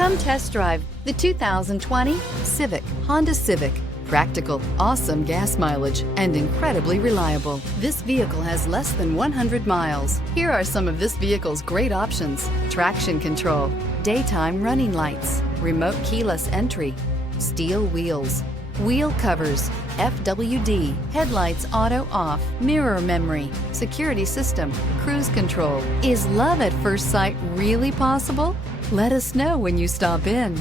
Come test drive the 2020 Civic, Honda Civic. Practical, awesome gas mileage, and incredibly reliable. This vehicle has less than 100 miles. Here are some of this vehicle's great options: traction control, daytime running lights, remote keyless entry, steel wheels, wheel covers, FWD, headlights auto off, mirror memory, security system, cruise control. Is love at first sight really possible? Let us know when you stop in.